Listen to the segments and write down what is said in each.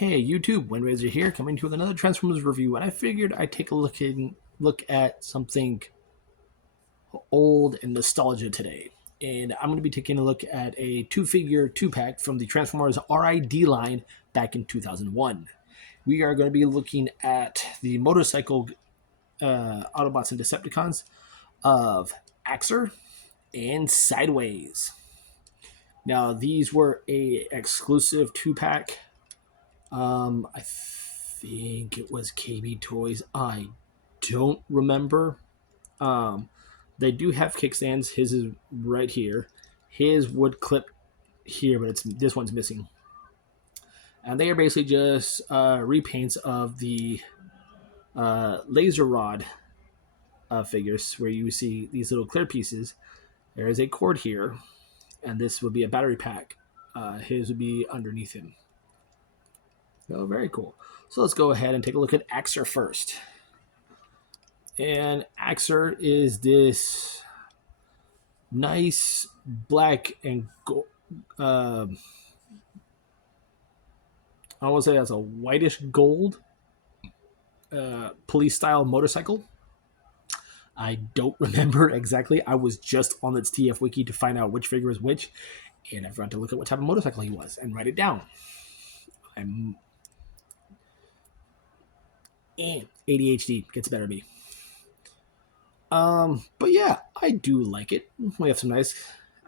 Hey YouTube, Windraiser here, coming to with another Transformers review, and I figured I'd take a look at something old and nostalgia today. And I'm going to be taking a look at a two-figure two-pack from the Transformers R.I.D line back in 2001. We are going to be looking at the motorcycle Autobots and Decepticons of Axer and Sideways. Now, these were a exclusive two-pack. I think it was KB Toys. I don't remember. Um, they do have kickstands. His is right here. His would clip here, but this one's missing. And they are basically just repaints of the laser rod figures, where you see these little clear pieces. There is a cord here, and this would be a battery pack. His would be underneath him. Oh, very cool. So let's go ahead and take a look at Axer first. And Axer is this nice black and gold. I want to say that's a whitish gold police style motorcycle. I don't remember exactly. I was just on its TF wiki to find out which figure is which, and I forgot to look at what type of motorcycle he was and write it down. I'm ADHD gets better at me. But yeah, I do like it. We have some nice.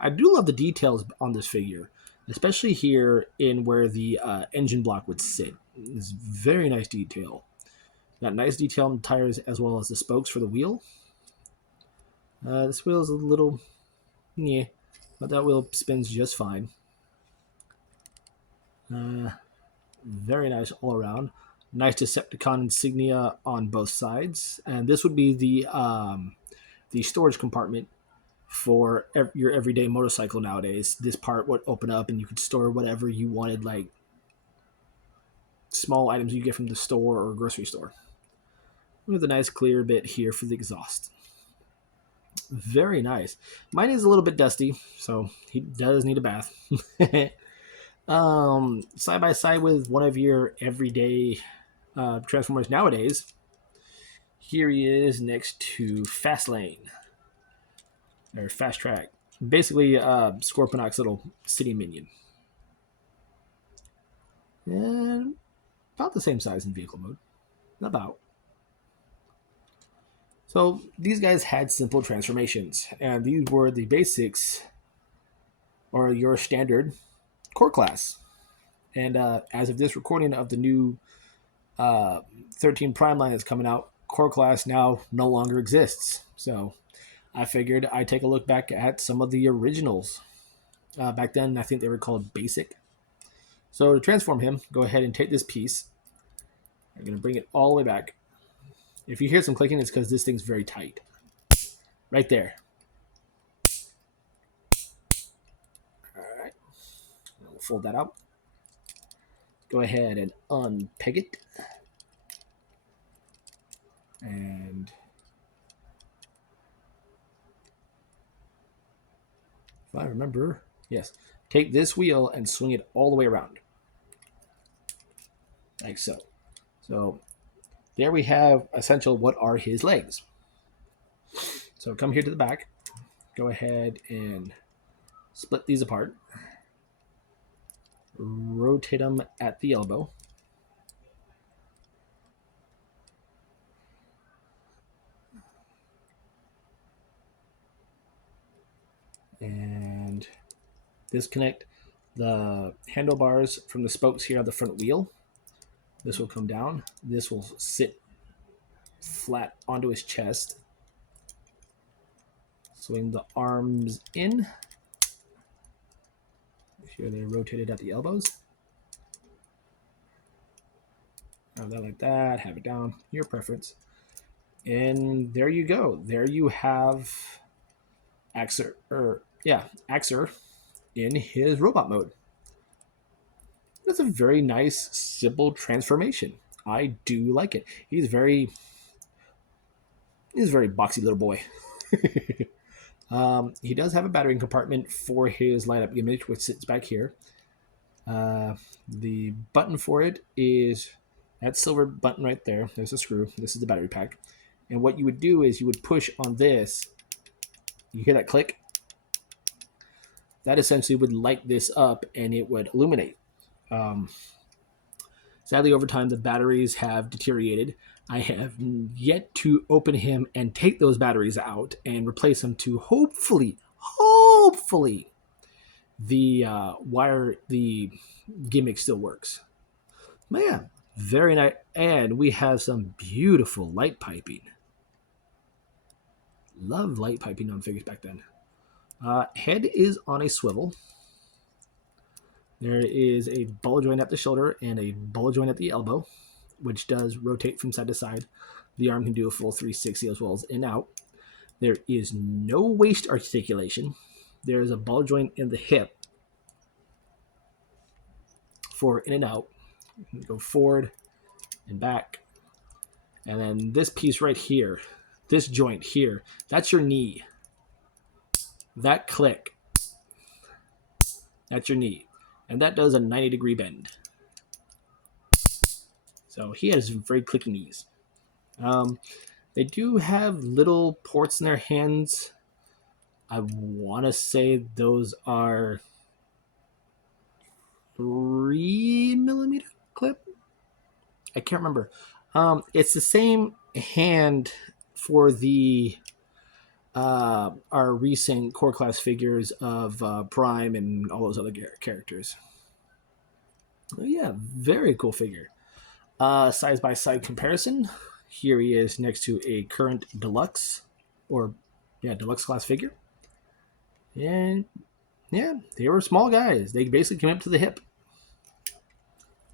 I do love the details on this figure, especially here in where the engine block would sit. It's very nice detail. Got nice detail on the tires as well as the spokes for the wheel. This wheel is a little, yeah, but that wheel spins just fine. Very nice all around. Nice Decepticon insignia on both sides, and this would be the storage compartment for your everyday motorcycle nowadays. This part would open up, and you could store whatever you wanted, like small items you get from the store or grocery store. With a nice clear bit here for the exhaust. Very nice. Mine is a little bit dusty, so he does need a bath. Side by side with one of your everyday Transformers nowadays. Here he is next to Fastlane, or Fast Track. Basically, Scorponok's little city minion. And about the same size in vehicle mode. About. So these guys had simple transformations, and these were the basics, or your standard core class. And as of this recording of the new 13 Prime line that's coming out, core class now no longer exists. So I figured I'd take a look back at some of the originals. Back then, I think they were called Basic. So to transform him, go ahead and take this piece. I'm going to bring it all the way back. If you hear some clicking, it's because this thing's very tight. Right there. All right. We'll fold that out. Go ahead and unpeg it. And if I remember, yes, take this wheel and swing it all the way around. Like so. So there we have essential what are his legs. So come here to the back. Go ahead and split these apart. Rotate them at the elbow. And disconnect the handlebars from the spokes here on the front wheel. This will come down. This will sit flat onto his chest. Swing the arms in. Make sure they're rotated at the elbows. Have that like that. Have it down. Your preference. And there you go. There you have Axer, Axer in his robot mode. That's a very nice, simple transformation. I do like it. He's very boxy little boy. He does have a battery compartment for his lineup image, which sits back here. The button for it is that silver button right there. There's a screw. This is the battery pack. And what you would do is you would push on this. You hear that click? That essentially would light this up and it would illuminate. Um, Sadly, over time, the batteries have deteriorated. I have yet to open him and take those batteries out and replace them to hopefully, the gimmick still works. Man, very nice. And we have some beautiful light piping. Love light piping on figures back then. Head is on a swivel. There is a ball joint at the shoulder and a ball joint at the elbow, which does rotate from side to side. The arm can do a full 360 as well as in and out. There is no waist articulation. There is a ball joint in the hip for in and out. You go forward and back. And then this piece right here, this joint here, that's your knee. That click, that's your knee. And that does a 90-degree bend. So he has very clicky knees. They do have little ports in their hands. I want to say those are 3mm clip. I can't remember. It's the same hand for the our recent core class figures of Prime and all those other characters. Oh, yeah, very cool figure. Size by side comparison. Here he is next to a current deluxe, or deluxe class figure. And yeah, they were small guys. They basically came up to the hip.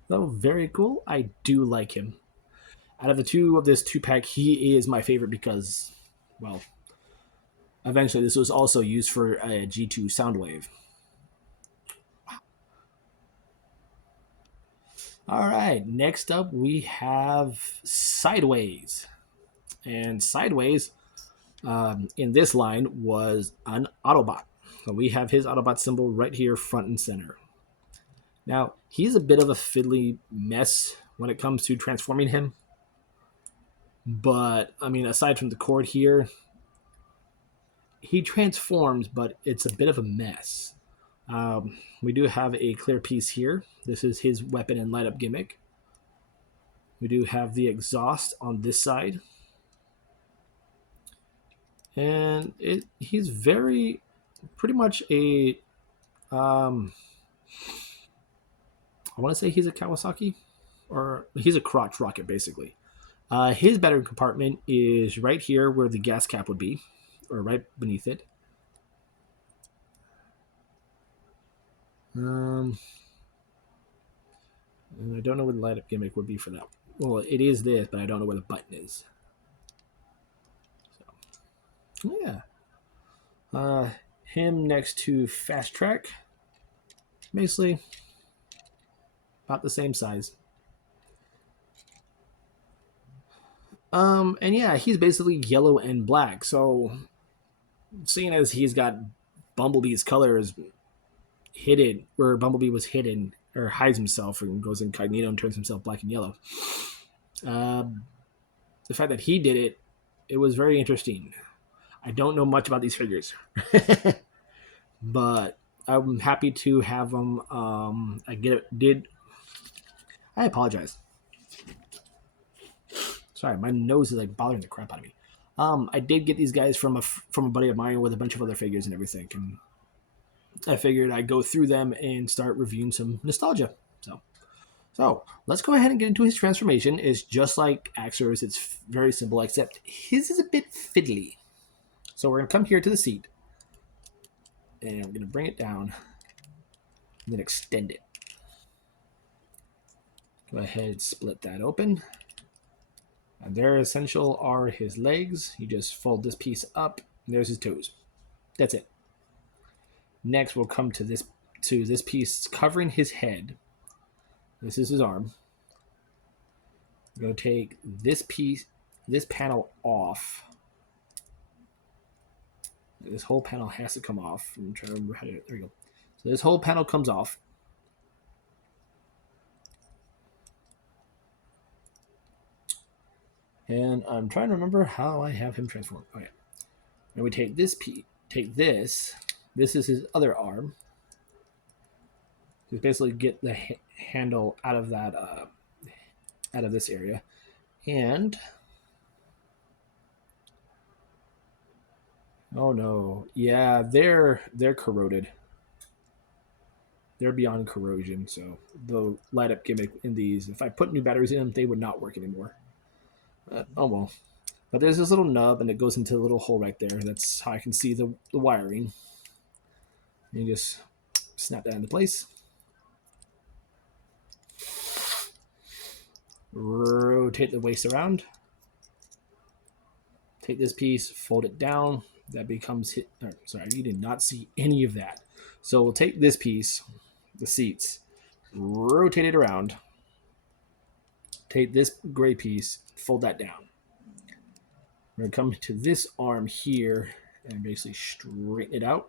So very cool. I do like him. Out of the two of this 2-pack, he is my favorite because, well, eventually this was also used for a G2 Soundwave. All right, next up we have Sideways. And Sideways in this line was an Autobot. So we have his Autobot symbol right here, front and center. Now, he's a bit of a fiddly mess when it comes to transforming him. But, I mean, aside from the cord here, he transforms, but it's a bit of a mess. We do have a clear piece here. This is his weapon and light up gimmick. We do have the exhaust on this side. And he's pretty much a, I want to say he's a Kawasaki, or he's a crotch rocket, basically. His battery compartment is right here where the gas cap would be, or right beneath it. And I don't know where the light up gimmick would be for that. Well, it is this, but I don't know where the button is. So, yeah. Him next to Fast Track. Basically, about the same size. And yeah, he's basically yellow and black. So, seeing as he's got Bumblebee's colors hidden, where Bumblebee was hidden, or hides himself and goes incognito and turns himself black and yellow. The fact that he did it, it was very interesting. I don't know much about these figures, but I'm happy to have them. I apologize. Sorry, my nose is like bothering the crap out of me. I did get these guys from a buddy of mine with a bunch of other figures and everything, and I figured I'd go through them and start reviewing some nostalgia. So let's go ahead and get into his transformation. It's just like Axer's. It's very simple, except his is a bit fiddly. So we're going to come here to the seat, and we're going to bring it down, and then extend it. Go ahead and split that open. And there essential are his legs. You just fold this piece up, and there's his toes. That's it. Next, we'll come to this piece covering his head. This is his arm. I'm going to take this panel off. This whole panel has to come off. I'm trying to remember how to. There we go. So this whole panel comes off. And I'm trying to remember how I have him transform. Okay. And we take this take this. This is his other arm. Just basically get the handle out of that, out of this area, and oh no, yeah, they're corroded. They're beyond corrosion, so the light up gimmick in these, if I put new batteries in them, they would not work anymore. Oh well. But there's this little nub, and it goes into a little hole right there. That's how I can see the wiring. And you just snap that into place. Rotate the waist around. Take this piece, fold it down. That becomes hit. Sorry, you did not see any of that. So we'll take this piece, the seats, rotate it around. Take this gray piece, fold that down. We're going to come to this arm here and basically straighten it out.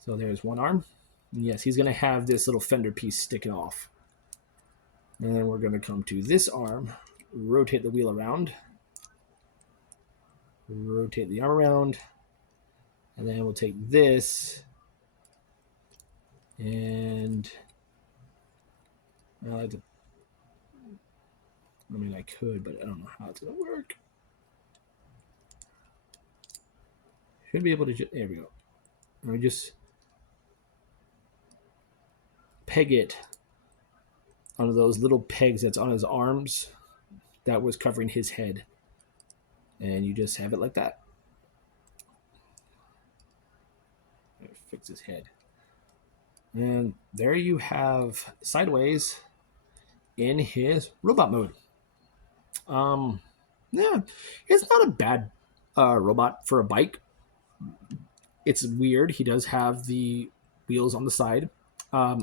So there's one arm. And yes, he's going to have this little fender piece sticking off. And then we're going to come to this arm, rotate the wheel around, rotate the arm around, and then we'll take this and I mean, I could, but I don't know how it's going to work. Should be able to just, there we go. Let me just peg it onto those little pegs that's on his arms that was covering his head. And you just have it like that. Fix his head. And there you have Sideways in his robot mode. Yeah, it's not a bad robot for a bike. It's weird. He does have the wheels on the side.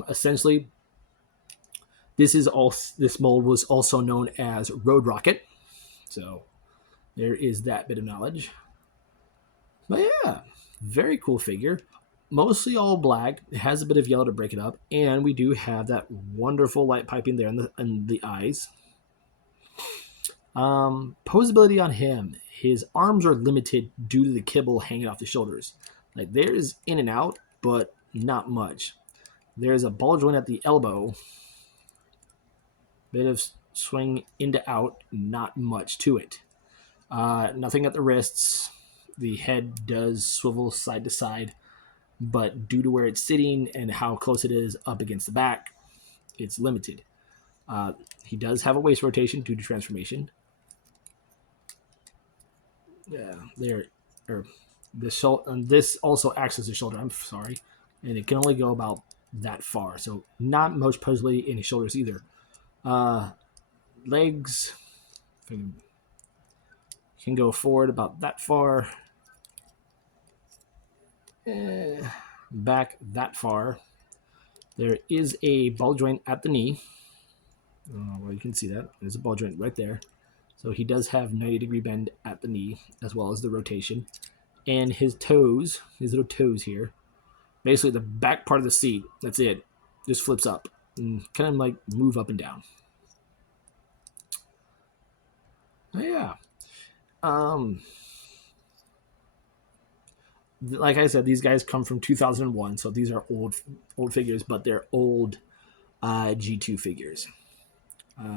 Essentially, this mold was also known as Road Rocket. So there is that bit of knowledge. But yeah, very cool figure. Mostly all black. It has a bit of yellow to break it up, and we do have that wonderful light piping there in the eyes. Posability on him. His arms are limited due to the kibble hanging off the shoulders. Like there's in and out, but not much. There's a ball joint at the elbow. Bit of swing into out, not much to it. Nothing at the wrists. The head does swivel side to side, but due to where it's sitting and how close it is up against the back, it's limited. He does have a waist rotation due to transformation. Yeah, there. This also acts as a shoulder. I'm sorry, and it can only go about that far. So not much posability in his shoulders either. Legs can go forward about that far. Back that far. There is a ball joint at the knee. Well, you can see that. There's a ball joint right there. So he does have 90-degree bend at the knee, as well as the rotation. And his toes, his little toes here, basically the back part of the seat, that's it, just flips up and kind of like move up and down. Yeah. Like I said, these guys come from 2001, so these are old figures, but they're old G2 figures.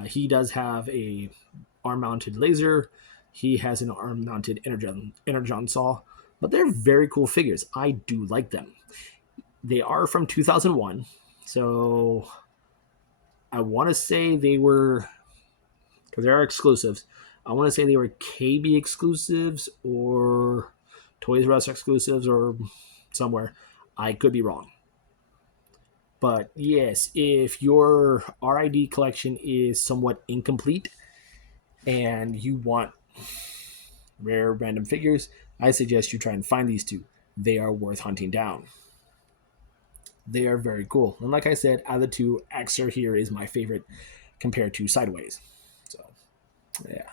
He does have a arm-mounted laser. He has an arm-mounted energon saw, but they're very cool figures. I do like them. They are from 2001, so I want to say they were, because they are exclusives, I want to say they were KB exclusives or Toys R Us exclusives or somewhere. I could be wrong. But yes, if your R.I.D collection is somewhat incomplete and you want rare random figures, I suggest you try and find these two. They are worth hunting down. They are very cool. And like I said, out of the two, Axer here is my favorite compared to Sideways. So, yeah.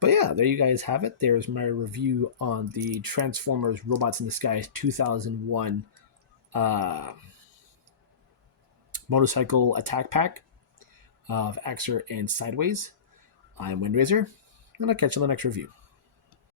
But yeah, there you guys have it. There's my review on the Transformers Robots in the Sky 2001 motorcycle attack pack of Axer and Sideways. I'm Windraiser. and I'll catch you in the next review.